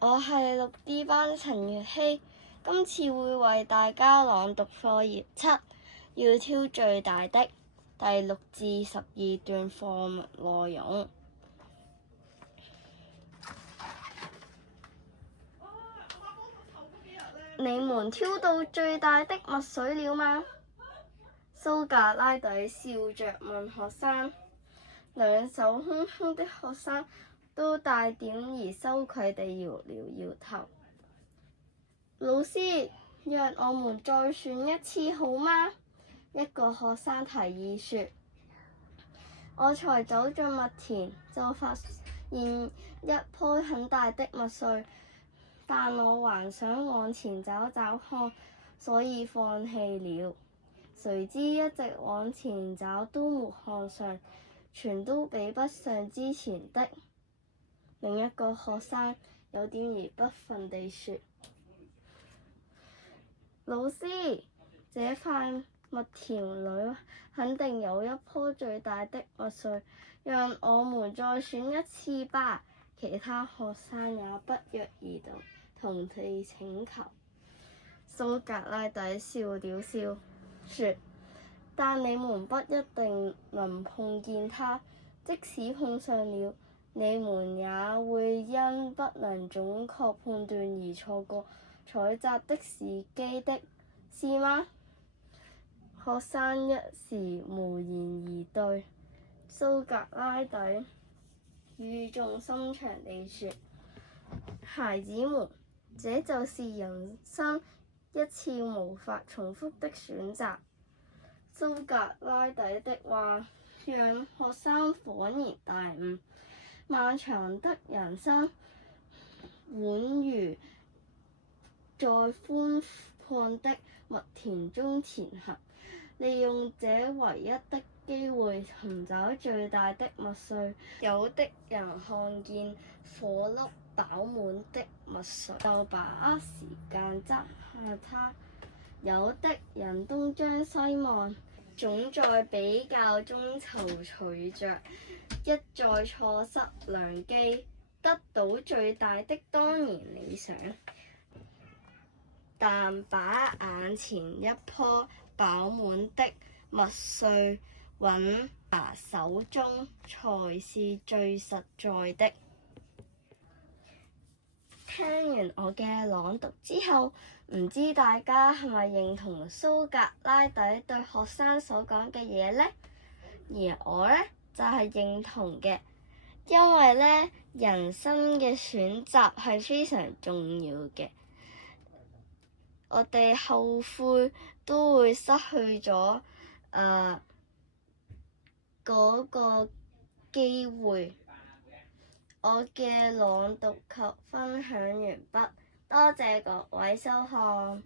我係6D 班陳月希，今次會為大家朗讀課業7，要挑最大的第6至12段課文內容。你們挑到最大的墨水了嗎？蘇格拉底笑着問學生。兩手空空的學生都帶點兒羞愧地搖了搖頭。老師，讓我們再選一次好嗎？一個學生提議說。我才走進麥田，就發現一棵很大的麥穗，但我還想往前找找看，所以放棄了。誰知一直往前找都沒看上，全都比不上之前的。另一個學生有點兒不忿地說。老師，這塊麥田裏肯定有一棵最大的麥穗，讓我們再選一次吧。其他學生也不約而同地請求。蘇格拉底笑了笑，說：但你們不一定能碰見它，即使碰上了，你們也會因不能準確判斷而錯過採摘的時機的，是嗎？學生一時無言以對。蘇格拉底語重心長地說：孩子們，這就是人生一次無法重複的選擇。蘇格拉底的話讓學生恍然大悟，漫長的人生宛如在寬闊的麥田中前行，利用這唯一的機會尋找最大的麥穗。有的人看見顆粒飽滿的麥穗就把握時間摘下它，有的人東張西望，總在比較中躊躇着，一再錯失良機。得到最大的當然理想，但把眼前一棵飽滿的麥穗穩拿手中才是最實在的。聽完我嘅朗讀之後，唔知大家係咪認同蘇格拉底對學生所講嘅嘢呢？而我呢，就係認同嘅，因為呢，人生嘅選擇係非常重要嘅。我哋後悔都會失去咗嗰個機會。我嘅朗讀及分享完畢，多謝各位收看。